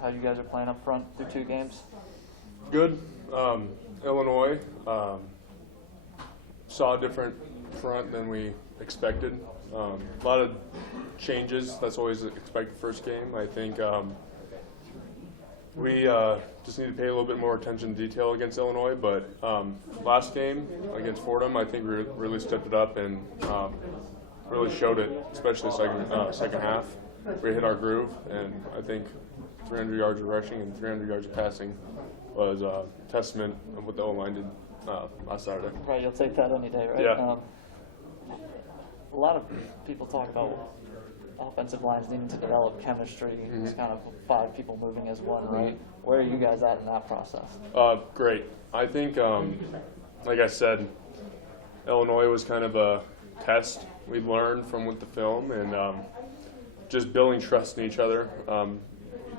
how you guys are playing up front through 2 games? Good. Illinois saw a different front than we expected. A lot of changes. That's always expected first game. I think we just need to pay a little bit more attention to detail against Illinois. But last game against Fordham, I think we really stepped it up and really showed it, especially second half. We hit our groove, and I think 300 yards of rushing and 300 yards of passing was a testament of what the O-line did last Saturday. Right, you'll take that any day, right? Yeah. A lot of people talk about offensive lines needing to develop chemistry. It's kind of 5 people moving as one, right? Where are you guys at in that process? Great. I think, like I said, Illinois was kind of a test we learned from with the film, and just building trust in each other,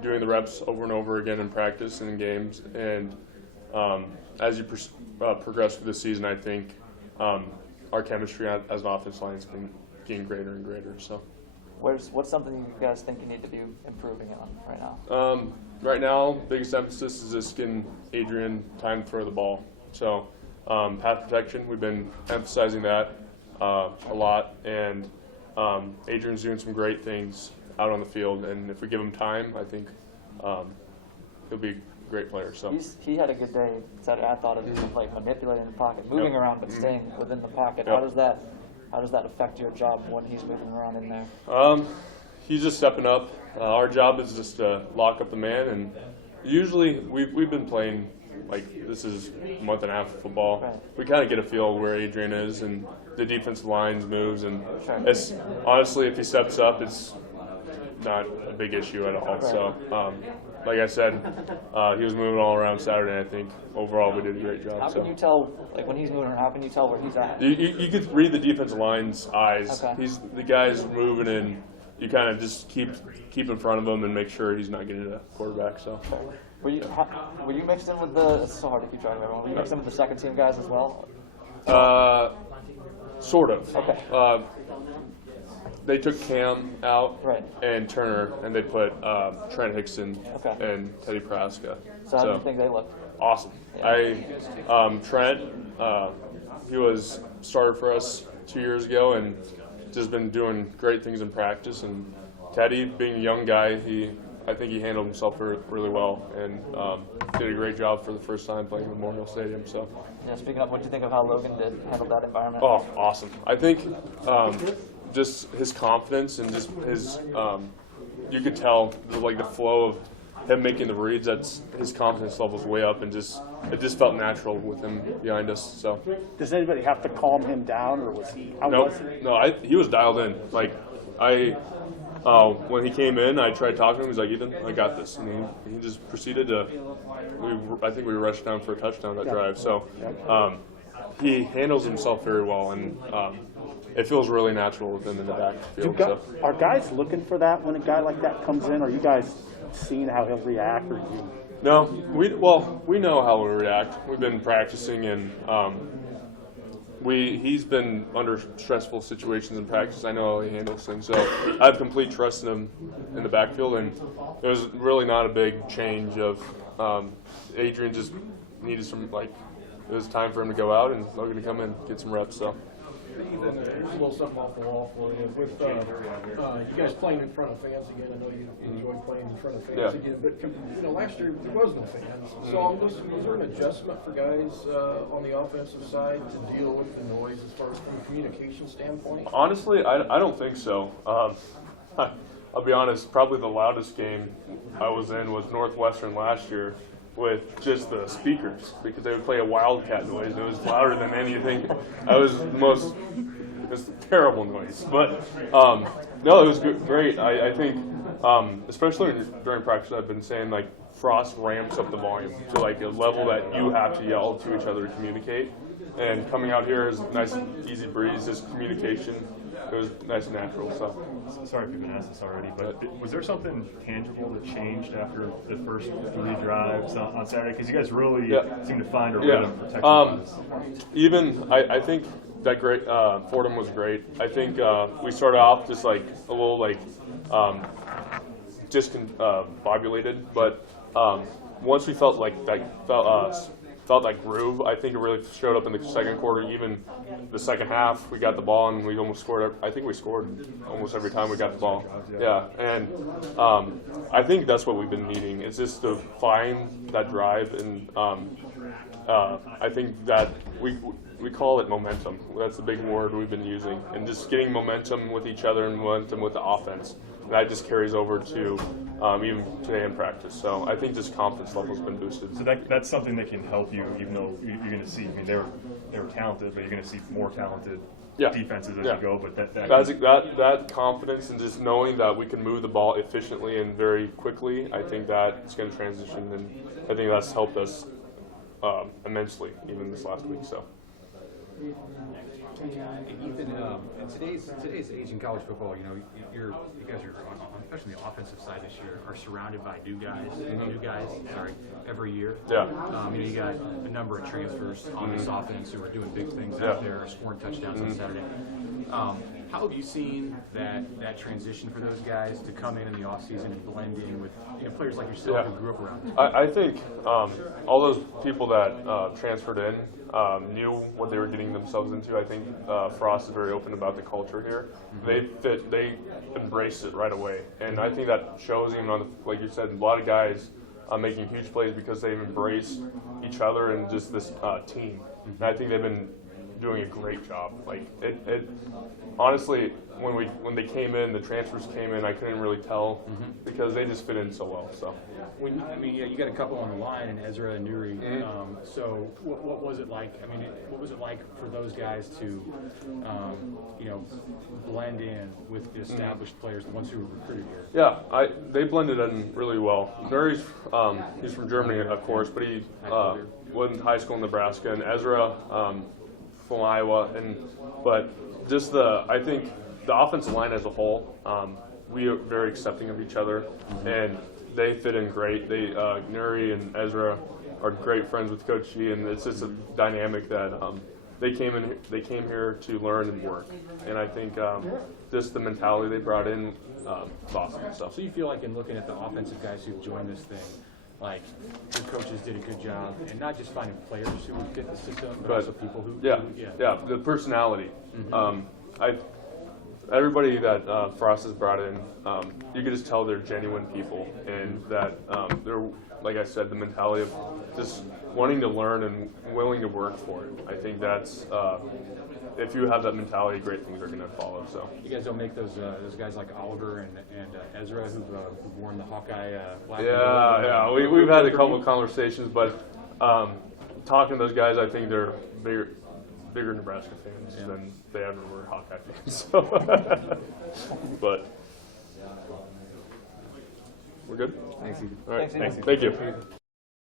doing the reps over and over again in practice and in games. And as you progress through the season, I think our chemistry as an offense line has been getting greater and greater. So, what's something you guys think you need to be improving on right now? Right now, biggest emphasis is just getting Adrian time to throw the ball. So, pass protection, we've been emphasizing that a lot, and Adrian's doing some great things out on the field, and if we give him time, I think he'll be a great player. So he had a good day Saturday. I thought of him like manipulating the pocket, moving around, but staying within the pocket. Yep. How does that affect your job when he's moving around in there? He's just stepping up. Our job is just to lock up the man, and usually we've been playing like this is a month and a half of football. Right. We kind of get a feel where Adrian is and the defensive lines moves, and it's honestly, if he steps up, it's not a big issue at all. Right. So, like I said, he was moving all around Saturday. I think overall we did a great job. How can you tell, like when he's moving around, how can you tell where he's at? You could read the defensive line's eyes. Okay. The guy's moving, and you kind of just keep in front of him and make sure he's not getting to the quarterback. So. Were you mixed in with the? It's so hard to keep track of everyone. Were you mixed in with the second team guys as well? Sort of. Okay. They took Cam out right. and Turner, and they put Trent Hickson okay. and Teddy Praska. So how do you think they look? Awesome. Yeah. Trent, he was starter for us 2 years ago, and just been doing great things in practice. And Teddy, being a young guy, I think he handled himself really well and did a great job for the first time playing at Memorial Stadium. So. Yeah. Speaking of, what do you think of how Logan handled that environment? Oh, awesome! I think just his confidence and just his, you could tell like the flow of him making the reads. That's his confidence level's way up, and it just felt natural with him behind us. So. Does anybody have to calm him down, or was he? No, he was dialed in. Like when he came in, I tried talking to him. He's like, Ethan, I got this. And he just proceeded to, I think we rushed down for a touchdown that drive. So he handles himself very well, and it feels really natural with him in the backfield. Are guys looking for that when a guy like that comes in? Are you guys seeing how he'll react? Or No, we know how he'll react. We've been practicing, and he's been under stressful situations in practice. I know how he handles things, so I have complete trust in him in the backfield, and it was really not a big change of Adrian just needed some, it was time for him to go out and Logan to come in and get some reps. So. Just a little something off the wall for you. With you guys playing in front of fans again, I know you enjoy playing in front of fans again, but last year there was no fans. So was there an adjustment for guys on the offensive side to deal with the noise as far as from a communication standpoint? Honestly, I don't think so. I'll be honest, probably the loudest game I was in was Northwestern last year with just the speakers, because they would play a Wildcat noise, and it was louder than anything. It was a terrible noise. But, no, it was great. I think, especially during practice, I've been saying, Frost ramps up the volume to, a level that you have to yell to each other to communicate. And coming out here is nice and easy breeze, just communication. It was nice and natural. So. Sorry if you've been asked this already, but was there something tangible that changed after the first 3 drives on Saturday? Because you guys really seem to find a rhythm protection. I think that Fordham was great. I think we started off just a little discombobulated, but once we felt like that felt that groove, I think it really showed up in the second quarter. Even the second half, we got the ball and we almost scored. I think we scored almost every time we got the ball. Yeah, and I think that's what we've been needing. Is just to find that drive, and I think that we call it momentum. That's the big word we've been using, and just getting momentum with each other and momentum with the offense. And that just carries over to even today in practice. So I think just confidence level's been boosted. So that's something that can help you, even though you're going to see. I mean, they were talented, but you're going to see more talented defenses as you go. But that confidence and just knowing that we can move the ball efficiently and very quickly, I think that's going to transition, and I think that's helped us immensely even this last week. So. Ethan, in today's age in college football, you know, you guys are, especially on the offensive side this year, are surrounded by new guys, every year. Yeah. You know, you got a number of transfers on this offense who are doing big things out there, scoring touchdowns on Saturday. How have you seen that transition for those guys to come in the offseason and blend in with players like yourself who grew up around? I think all those people that transferred in knew what they were getting themselves into. I think Frost is very open about the culture here. They embraced it right away, and I think that shows even on the, like you said, a lot of guys making huge plays because they've embraced each other and just this team. And I think they've been doing a great job. Like it honestly, when they came in, the transfers came in, I couldn't really tell because they just fit in so well. So you got a couple on the line, and Ezra and Nuri. So what was it like? I mean, what was it like for those guys to, blend in with the established players, the ones who were recruited here? Yeah, they blended in really well. Nuri's he's from Germany, of course, but he went to high school in Nebraska, and Ezra from Iowa, but just I think the offensive line as a whole, we are very accepting of each other, and they fit in great. Nuri and Ezra are great friends with Coach G, and it's just a dynamic that they came here to learn and work, and I think just the mentality they brought in is awesome. So you feel like in looking at the offensive guys who've joined this thing, like your coaches did a good job, and not just finding players who would fit the system, but also people who the personality. Everybody that Frost has brought in, you can just tell they're genuine people, and that they're, like I said, the mentality of just wanting to learn and willing to work for it. I think that's if you have that mentality, great things are going to follow. So you guys don't make those guys like Oliver and Ezra who've worn the Hawkeye black. We've had a couple of conversations, but talking to those guys, I think they're bigger Nebraska fans than they ever were Hawkeye fans. So but we're good. Thanks, Ethan. All right, thank you.